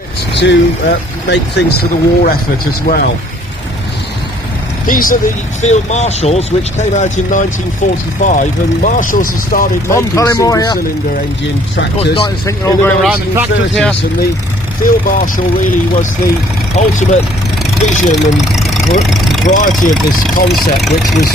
To make things for the war effort as well. These are the Field Marshals, which came out in 1945, and Marshals have started making single-cylinder engine tractors in the 1930s, and the Field Marshal really was the ultimate vision and variety of this concept, which was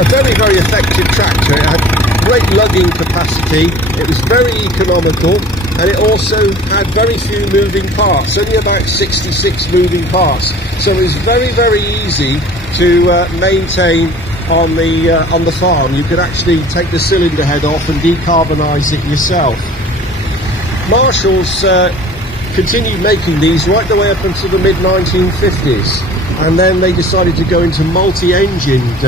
a very, very effective tractor. It had great lugging capacity, it was very economical, and it also had very few moving parts, only about 66 moving parts. So it was very, very easy to maintain on the farm. You could actually take the cylinder head off and decarbonise it yourself. Marshalls continued making these right the way up until the mid-1950s, and then they decided to go into multi-engined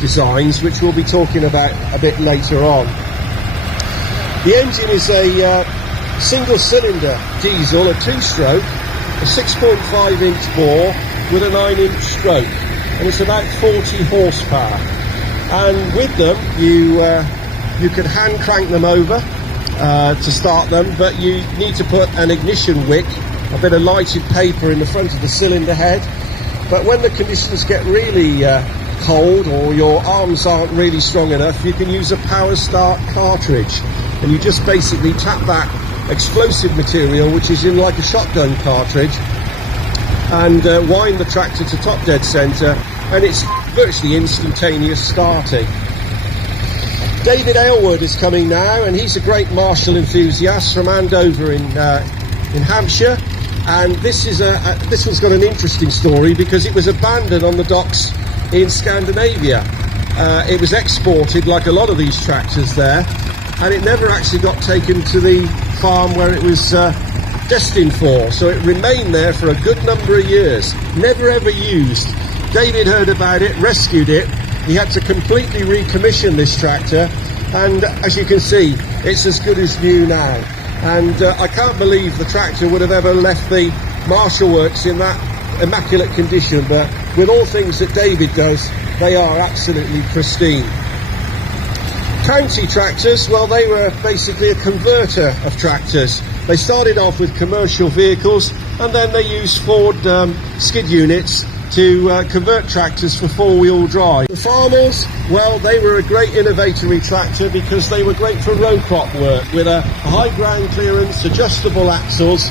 designs, which we'll be talking about a bit later on. The engine is a single cylinder diesel, a 2-stroke, a 6.5-inch bore with a 9-inch stroke, and it's about 40 horsepower. And with them you could hand crank them over to start them, but you need to put an ignition wick, a bit of lighted paper in the front of the cylinder head. But when the conditions get really cold, or your arms aren't really strong enough, you can use a power start cartridge, and you just basically tap that explosive material, which is in like a shotgun cartridge, and wind the tractor to top dead centre, and it's virtually instantaneous starting. David Aylward is coming now, and he's a great Marshall enthusiast from Andover in Hampshire, and this one's got an interesting story because it was abandoned on the docks in Scandinavia. It was exported like a lot of these tractors there, and it never actually got taken to the farm where it was destined for, so it remained there for a good number of years, never ever used. David heard about it, rescued it. He had to completely recommission this tractor, and as you can see, it's as good as new now. And I can't believe the tractor would have ever left the Marshall Works in that immaculate condition, but with all things that David does, they are absolutely pristine. County tractors, well, they were basically a converter of tractors. They started off with commercial vehicles, and then they used Ford skid units to convert tractors for four-wheel drive. The farmers, well, they were a great innovatory tractor because they were great for row crop work with a high ground clearance, adjustable axles,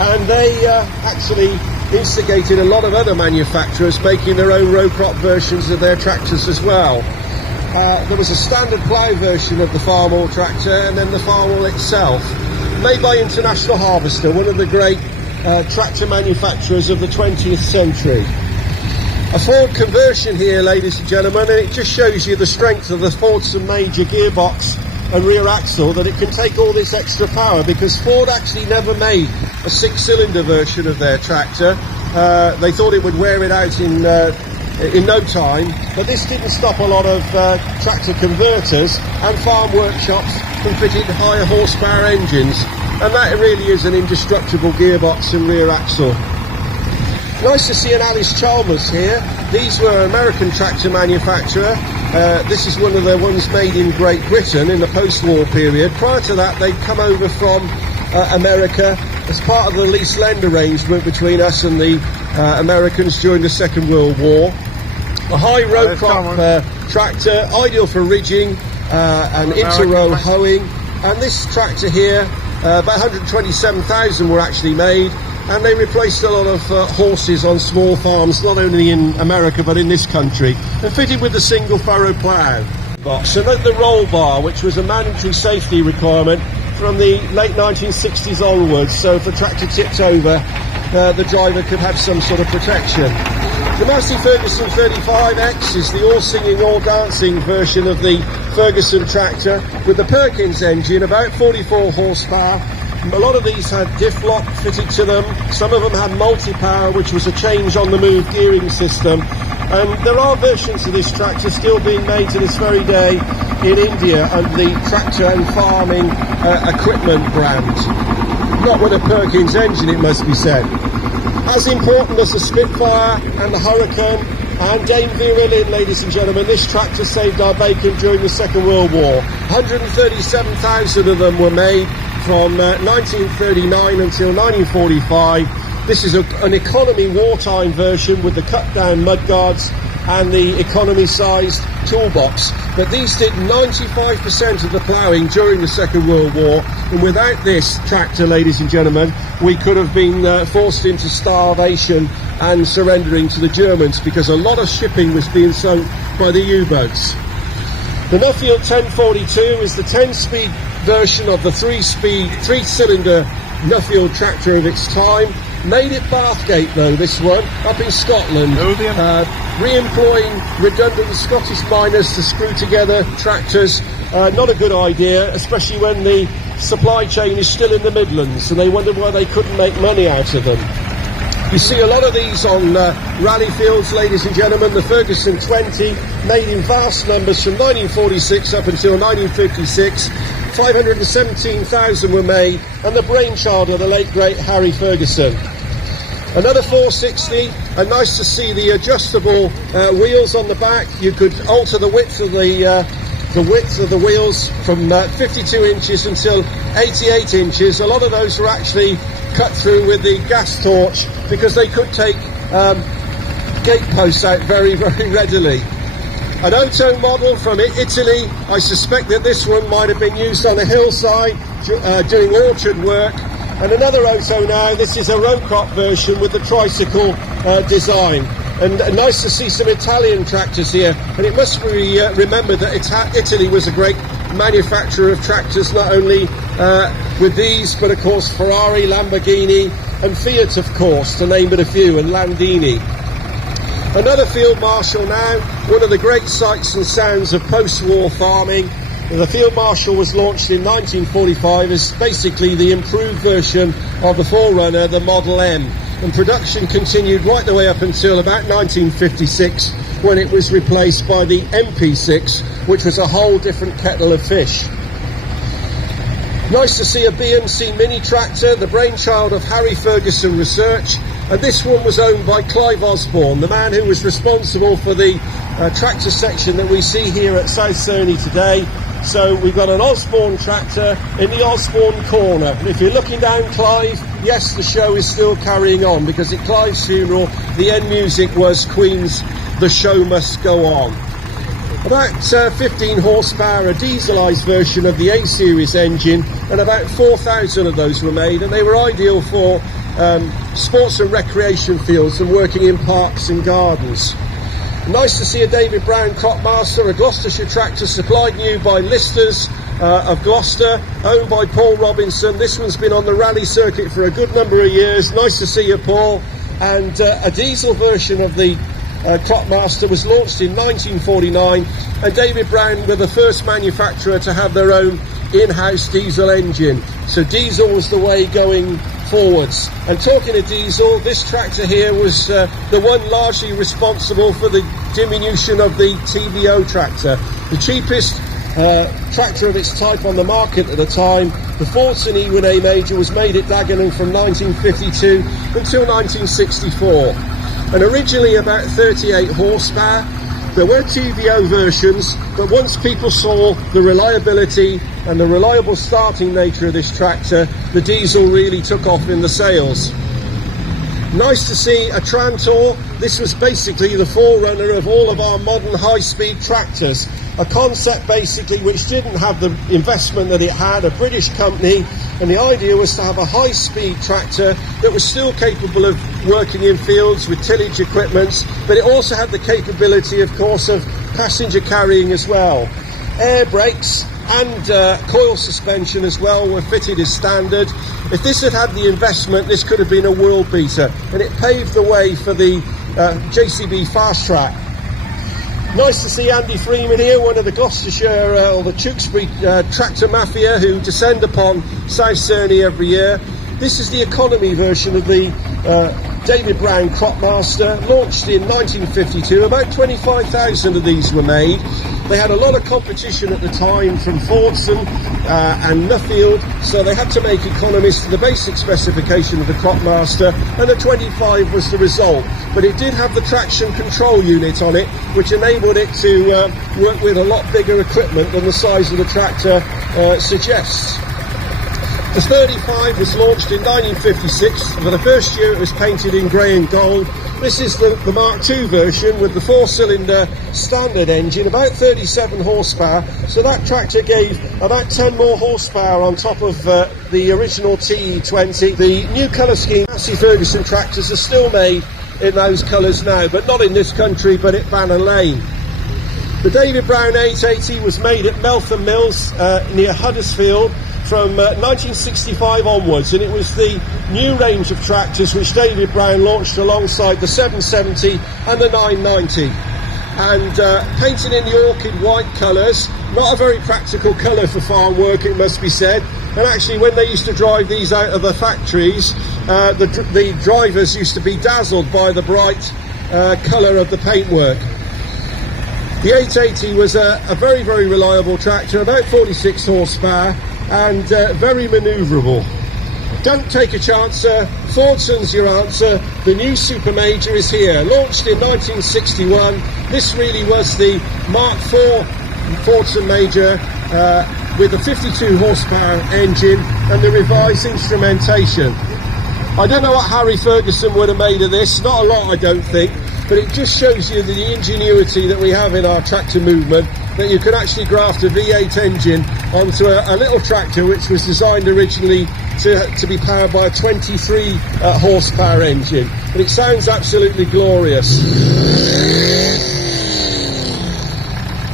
and they actually instigated a lot of other manufacturers making their own row crop versions of their tractors as well. There was a standard plough version of the Farmall tractor, and then the Farmall itself, made by International Harvester, one of the great tractor manufacturers of the 20th century. A Ford conversion here, ladies and gentlemen, and it just shows you the strength of the Fordson major gearbox and rear axle, that it can take all this extra power, because Ford actually never made a 6-cylinder version of their tractor. They thought it would wear it out in no time, but this didn't stop a lot of tractor converters and farm workshops from fitting higher horsepower engines, and that really is an indestructible gearbox and rear axle. Nice to see an Alice Chalmers here. These were an American tractor manufacturer. This is one of the ones made in Great Britain in the post-war period. Prior to that, they'd come over from America as part of the lease-lend arrangement between us and the Americans during the Second World War. A high row crop tractor, ideal for ridging and inter-row hoeing. And this tractor here, about 127,000 were actually made, and they replaced a lot of horses on small farms, not only in America but in this country, and fitted with a single furrow plough box. And then the roll bar, which was a mandatory safety requirement from the late 1960s onwards, so if the tractor tipped over, the driver could have some sort of protection. The Massey Ferguson 35X is the all-singing, all-dancing version of the Ferguson tractor with the Perkins engine, about 44 horsepower. A lot of these had diff lock fitted to them. Some of them had multi-power, which was a change-on-the-move gearing system. And there are versions of this tractor still being made to this very day in India under the Tractor and Farming Equipment brand. Not with a Perkins engine, it must be said. As important as the Spitfire and the Hurricane and Dame Vera Lynn, ladies and gentlemen, this tractor saved our bacon during the Second World War. 137,000 of them were made from 1939 until 1945. This is an economy wartime version with the cut-down mudguards and the economy-sized toolbox. But these did 95% of the ploughing during the Second World War, and without this tractor, ladies and gentlemen, we could have been forced into starvation and surrendering to the Germans, because a lot of shipping was being sunk by the U-boats. The Nuffield 1042 is the 10-speed version of the three-cylinder Nuffield tractor of its time. Made at Bathgate though, this one, up in Scotland, re-employing redundant Scottish miners to screw together tractors. Not a good idea, especially when the supply chain is still in the Midlands, and they wondered why they couldn't make money out of them. You see a lot of these on rally fields, ladies and gentlemen. The Ferguson 20, made in vast numbers from 1946 up until 1956. 517,000 were made, and the brainchild of the late great Harry Ferguson. Another 460, and nice to see the adjustable wheels on the back. You could alter the width of the wheels from 52 inches until 88 inches. A lot of those were actually cut through with the gas torch, because they could take gate posts out very, very readily. An Otto model from Italy. I suspect that this one might have been used on a hillside doing orchard work. And another Otto now. This is a row crop version with the tricycle design. And nice to see some Italian tractors here. And it must be remembered that Italy was a great manufacturer of tractors, not only with these, but of course Ferrari, Lamborghini and Fiat, of course, to name but a few, and Landini. Another Field Marshal now, one of the great sights and sounds of post-war farming. The Field Marshal was launched in 1945 as basically the improved version of the forerunner, the Model M. And production continued right the way up until about 1956, when it was replaced by the MP6, which was a whole different kettle of fish. Nice to see a BMC mini tractor, the brainchild of Harry Ferguson Research. And this one was owned by Clive Osborne, the man who was responsible for the tractor section that we see here at South Cerney today. So we've got an Osborne tractor in the Osborne corner. And if you're looking down Clive, yes, the show is still carrying on, because at Clive's funeral, the end music was Queen's The Show Must Go On. About 15 horsepower, a dieselised version of the A-Series engine, and about 4,000 of those were made, and they were ideal for sports and recreation fields and working in parks and gardens. Nice to see a David Brown Cropmaster, a Gloucestershire tractor supplied new by Listers of Gloucester, owned by Paul Robinson. This one's been on the rally circuit for a good number of years. Nice to see you, Paul. And a diesel version of the Cropmaster was launched in 1949, and David Brown were the first manufacturer to have their own in-house diesel engine. So diesel was the way going forwards. And talking of diesel, this tractor here was the one largely responsible for the diminution of the TBO tractor. The cheapest tractor of its type on the market at the time, the Fordson E1A Major, was made at Dagenham from 1952 until 1964. And originally about 38 horsepower. There were TBO versions, but once people saw the reliability and the reliable starting nature of this tractor, the diesel really took off in the sales. Nice to see a Trantor. This was basically the forerunner of all of our modern high-speed tractors. A concept basically which didn't have the investment that it had, a British company, and the idea was to have a high-speed tractor that was still capable of working in fields with tillage equipment, but it also had the capability, of course, of passenger carrying as well. Air brakes and coil suspension as well were fitted as standard. If this had had the investment, this could have been a world beater, and it paved the way for the JCB Fast Track. Nice to see Andy Freeman here, one of the Gloucestershire or the Tewkesbury tractor mafia who descend upon South Cerney every year. This is the economy version of the David Brown Cropmaster, launched in 1952. About 25,000 of these were made. They had a lot of competition at the time from Fordson and Nuffield, so they had to make economies to the basic specification of the Cropmaster, and the 25 was the result. But it did have the traction control unit on it, which enabled it to work with a lot bigger equipment than the size of the tractor suggests. The 35 was launched in 1956. For the first year it was painted in grey and gold. This is the Mark II version with the 4-cylinder standard engine, about 37 horsepower. So that tractor gave about 10 more horsepower on top of the original TE20. The new colour scheme, Massey Ferguson tractors are still made in those colours now, but not in this country, but at Banner Lane. The David Brown 880 was made at Meltham Mills near Huddersfield from 1965 onwards, and it was the new range of tractors which David Brown launched alongside the 770 and the 990. And painted in the orchid white colours, not a very practical colour for farm work, it must be said. And actually, when they used to drive these out of the factories, the drivers used to be dazzled by the bright colour of the paintwork. The 880 was a very, very reliable tractor, about 46 horsepower, and very manoeuvrable. Don't take a chance, sir. Fordson's your answer. The new Super Major is here. Launched in 1961. This really was the Mark IV Fordson Major with a 52 horsepower engine and the revised instrumentation. I don't know what Harry Ferguson would have made of this. Not a lot, I don't think. But it just shows you the ingenuity that we have in our tractor movement, that you can actually graft a V8 engine onto a little tractor which was designed originally to be powered by a 23 horsepower engine. But it sounds absolutely glorious.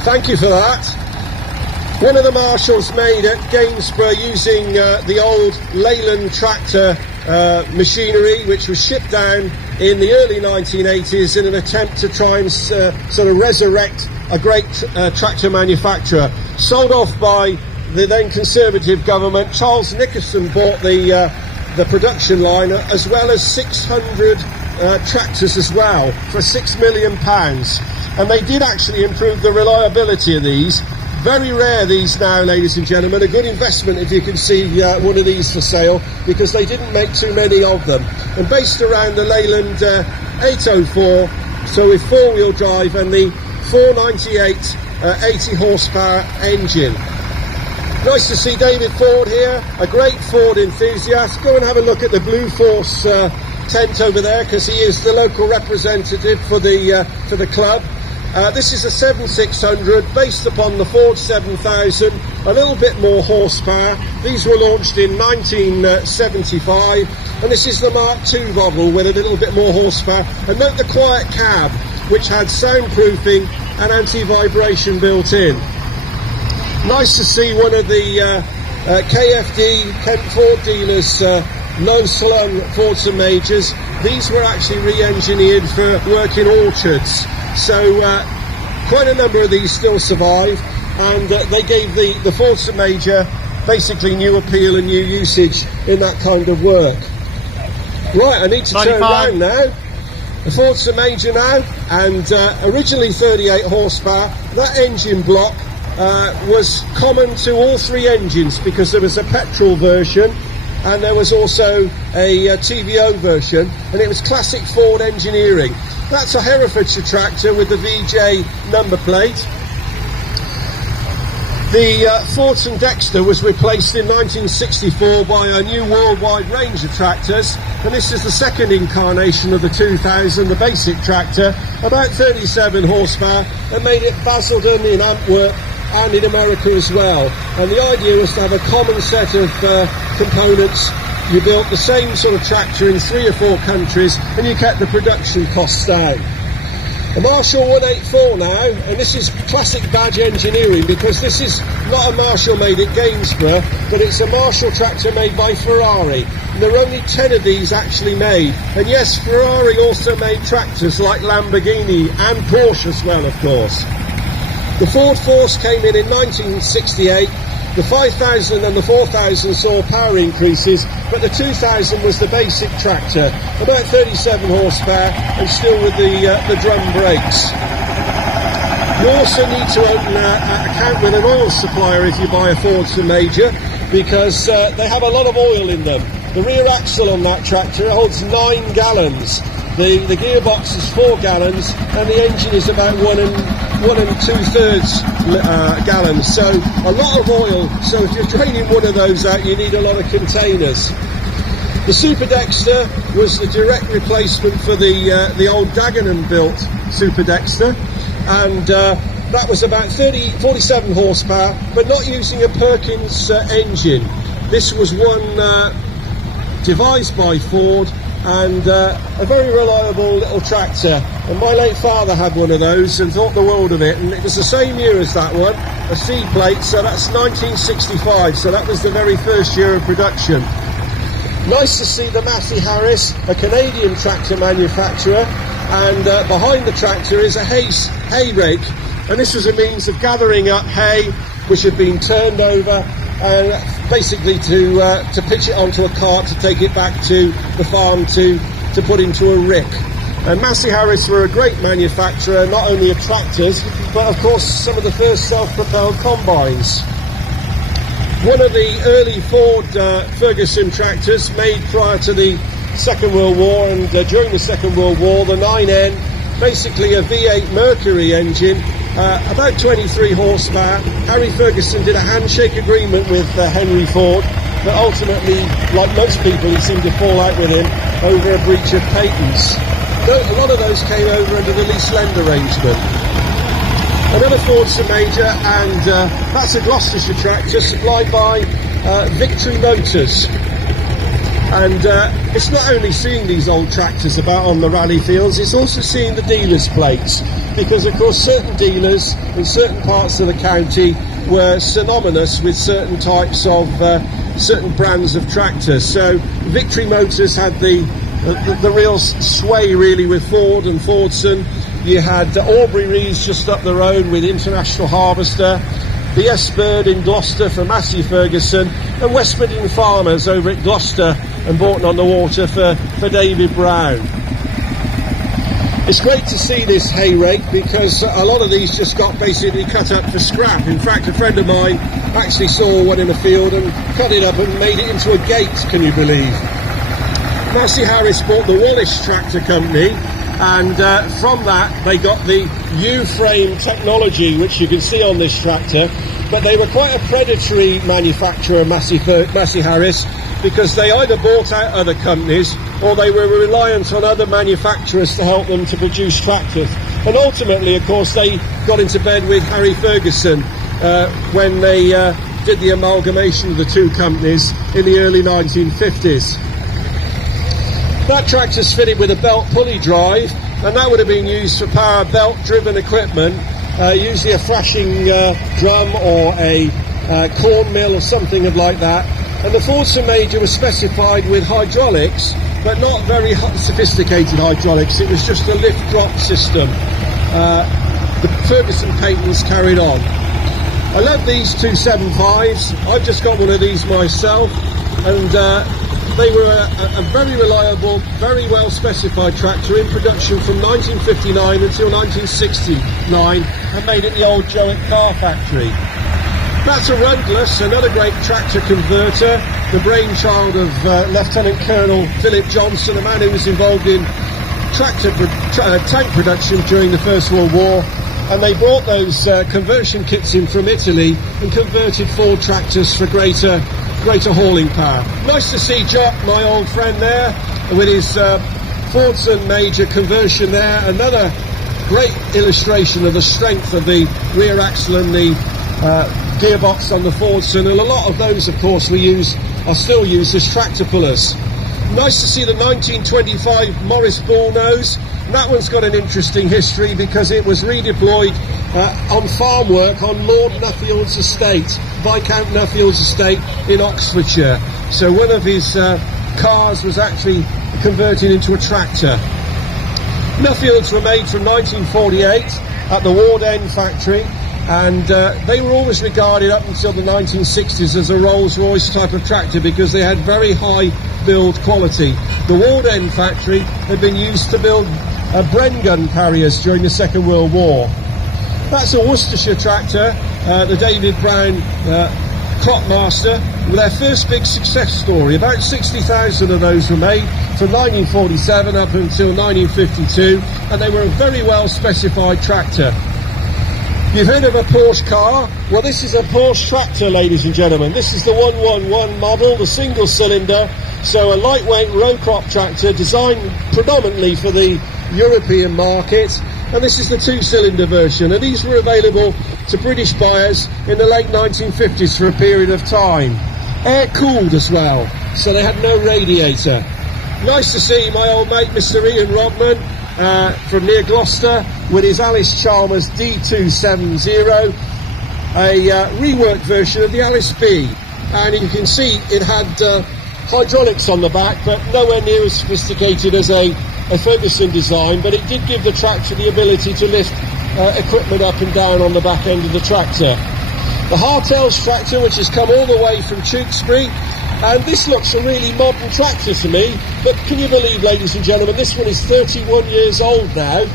Thank you for that. One of the Marshalls made at Gainsborough using the old Leyland tractor machinery, which was shipped down in the early 1980s in an attempt to try and sort of resurrect a great tractor manufacturer. Sold off by the then Conservative government. Charles Nickerson bought the production line, as well as 600 tractors as well, for £6 million. And they did actually improve the reliability of these. Very rare these now, ladies and gentlemen. A good investment if you can see one of these for sale, because they didn't make too many of them. And based around the Leyland 804, so with four-wheel drive and the 498 80 horsepower engine. Nice to see David Ford here, a great Ford enthusiast. Go and have a look at the Blue Force tent over there, because he is the local representative for the club. This is a 7600 based upon the Ford 7000, a little bit more horsepower. These were launched in 1975, and this is the Mark II model with a little bit more horsepower. And note the quiet cab, which had soundproofing and anti-vibration built in. Nice to see one of the KFD, Kent Ford dealers, no-slung Fordson Majors. These were actually re-engineered for work in orchards. So quite a number of these still survive, and they gave the Fordson Major basically new appeal and new usage in that kind of work. Right, I need to turn around now. The Fordson Major now, and originally 38 horsepower. That engine block was common to all three engines, because there was a petrol version and there was also a TVO version, and it was classic Ford engineering. That's a Herefordshire tractor with the VJ number plate. The Fordson Dexter was replaced in 1964 by a new worldwide range of tractors, and this is the second incarnation of the 2000, the basic tractor, about 37 horsepower, and made it Basildon, in Antwerp and in America as well. And the idea was to have a common set of components. You built the same sort of tractor in 3 or 4 countries, and you kept the production costs down. The Marshall 184 now, and this is classic badge engineering, because this is not a Marshall made at Gainsborough, but it's a Marshall tractor made by Ferrari. And there are only 10 of these actually made. And yes, Ferrari also made tractors like Lamborghini and Porsche as well, of course. The Ford Force came in 1968. The 5000 and the 4000 saw power increases, but the 2000 was the basic tractor, about 37 horsepower, and still with the drum brakes. You also need to open an account with an oil supplier if you buy a Fordson Major, because they have a lot of oil in them. The rear axle on that tractor holds 9 gallons. The gearbox is 4 gallons, and the engine is about 1 2/3 gallons. So a lot of oil, so if you're draining one of those out, you need a lot of containers. The Super Dexter was the direct replacement for the old Dagenham built Super Dexter, and that was about 47 horsepower, but not using a Perkins engine. This was one devised by Ford, and a very reliable little tractor. And my late father had one of those and thought the world of it, and it was the same year as that one, a C plate, so that's 1965, so that was the very first year of production. Nice to see the Massey Harris, a Canadian tractor manufacturer, and behind the tractor is a hay rake, and this was a means of gathering up hay which had been turned over, and basically to pitch it onto a cart to take it back to the farm to put into a rick. And Massey Harris were a great manufacturer, not only of tractors, but of course some of the first self-propelled combines. One of the early Ford Ferguson tractors made prior to the Second World War, and during the Second World War, the 9N, basically a V8 Mercury engine, about 23 horsepower. Harry Ferguson did a handshake agreement with Henry Ford, but ultimately, like most people, he seemed to fall out with him over a breach of patents. A lot of those came over under the lease lend arrangement. Another Fordson Major, and that's a Gloucestershire tractor supplied by Victory Motors. And it's not only seeing these old tractors about on the rally fields, it's also seeing the dealers' plates, because of course certain dealers in certain parts of the county were synonymous with certain types of certain brands of tractors. So Victory Motors had the real sway really with Ford and Fordson. You had Aubrey Rees just up the road with International Harvester, the S-Bird in Gloucester for Massey Ferguson, and West Midland Farmers over at Gloucester and Bourton-on-the-Water for David Brown. It's great to see this hay rake, because a lot of these just got basically cut up for scrap. In fact, a friend of mine actually saw one in a field and cut it up and made it into a gate, can you believe? Massey Harris bought the Wallace Tractor Company, and from that they got the U-frame technology, which you can see on this tractor. But they were quite a predatory manufacturer, Massey Harris, because they either bought out other companies or they were reliant on other manufacturers to help them to produce tractors. And ultimately, of course, they got into bed with Harry Ferguson when they did the amalgamation of the two companies in the early 1950s. That tractor's fitted with a belt pulley drive, and that would have been used for power belt driven equipment, usually a thrashing drum or a corn mill or something like that. And the Fordson Major was specified with hydraulics, but not very sophisticated hydraulics. It was just a lift drop system. The Ferguson patents carried on. I love these 275s. I've just got one of these myself, and they were a very reliable, very well specified tractor in production from 1959 until 1969, and made at the old Jowett car factory. That's a Rudless, another great tractor converter, the brainchild of Lieutenant Colonel Philip Johnson, a man who was involved in tank production during the First World War. And they brought those conversion kits in from Italy and converted Ford tractors for greater hauling power. Nice to see Jock, my old friend there, with his Fordson Major conversion there. Another great illustration of the strength of the rear axle and the gearbox on the Fordson, and a lot of those, of course, are still used as tractor pullers. Nice to see the 1925 Morris Bullnose. That one's got an interesting history because it was redeployed on farm work on Lord Nuffield's estate, Viscount Nuffield's estate in Oxfordshire. So one of his cars was actually converted into a tractor. Nuffields were made from 1948 at the Ward End factory, and they were always regarded up until the 1960s as a Rolls-Royce type of tractor because they had very high build quality. The Ward End factory had been used to build Bren gun carriers during the Second World War. That's a Worcestershire tractor, the David Brown Cropmaster, with their first big success story. About 60,000 of those were made from 1947 up until 1952, and they were a very well specified tractor. You've heard of a Porsche car? Well, this is a Porsche tractor, ladies and gentlemen. This is the 111 model, the single cylinder, so a lightweight row crop tractor designed predominantly for the European market, and this is the 2-cylinder version, and these were available to British buyers in the late 1950s for a period of time. Air cooled as well, so they had no radiator. Nice to see my old mate Mr. Ian Rodman from near Gloucester with his Alice Chalmers D270, a reworked version of the Alice B, and you can see it had hydraulics on the back, but nowhere near as sophisticated as a Ferguson design, but it did give the tractor the ability to lift equipment up and down on the back end of the tractor. The Hartel's tractor, which has come all the way from Tewkesbury, and this looks a really modern tractor to me, but can you believe, ladies and gentlemen, this one is 31 years old now,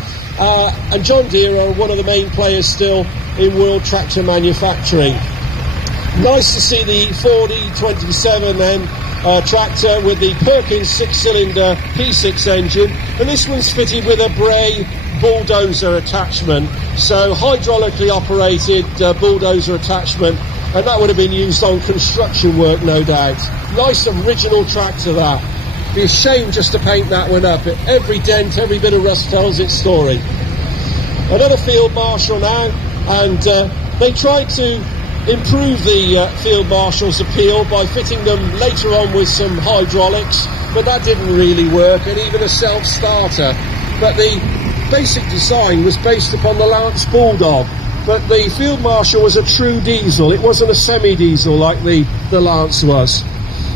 and John Deere are one of the main players still in world tractor manufacturing. Nice to see the Ford E27 then tractor with the Perkins 6-cylinder P6 engine, and this one's fitted with a Bray bulldozer attachment, so hydraulically operated bulldozer attachment, and that would have been used on construction work, no doubt. Nice original tractor that. Be a shame just to paint that one up. Every dent, every bit of rust tells its story. Another Field Marshal now, and they tried to improve the Field Marshal's appeal by fitting them later on with some hydraulics, but that didn't really work, and even a self-starter. But the basic design was based upon the Lance Bulldog, but the Field Marshal was a true diesel. It wasn't a semi-diesel like the Lance was.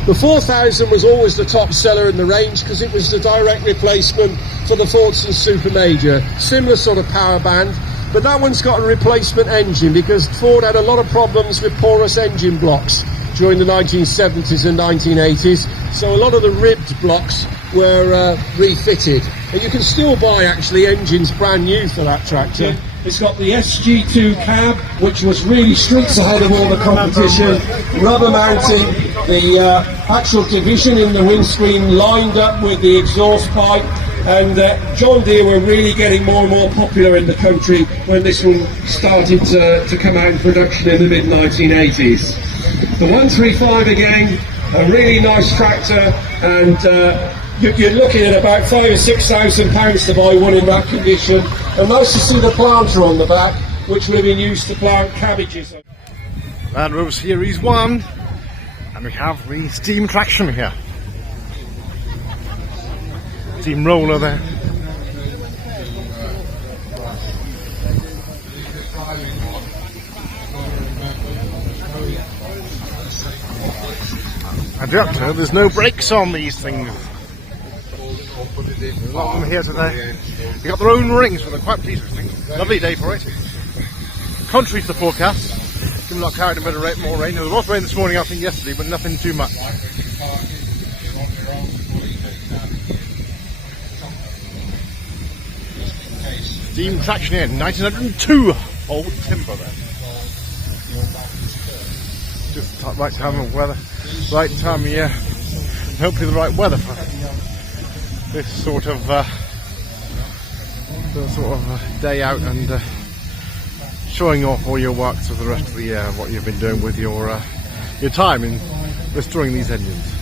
The 4000 was always the top seller in the range because it was the direct replacement for the Fordson Super Major. Similar sort of power band, but that one's got a replacement engine because Ford had a lot of problems with porous engine blocks during the 1970s and 1980s, so a lot of the ribbed blocks were refitted, and you can still buy actually engines brand new for that tractor. It's got the SG2 cab, which was really streets ahead of all the competition, rubber mounting, the actual division in the windscreen lined up with the exhaust pipe, and John Deere were really getting more and more popular in the country when this one started to come out in production in the mid-1980s. The 135 again, a really nice tractor, and you're looking at about £5,000 or £6,000 to buy one in that condition. And nice to see the planter on the back, which would have been used to plant cabbages. Land Rover Series 1, and we have the steam traction here. Steam roller there. Conductor, there's no brakes on these things. There's a lot of them here today. They got their own rings, but they're quite pleased with things. Lovely day for it. Contrary to the forecast, we're not carrying a bit of more rain. There was rain this morning, I think yesterday, but nothing too much. Steam traction in 1902 old timber there. Just the right time of weather, right time of year, and hopefully the right weather for this sort of day out, and showing off all your works for the rest of the year, what you've been doing with your time in restoring these engines.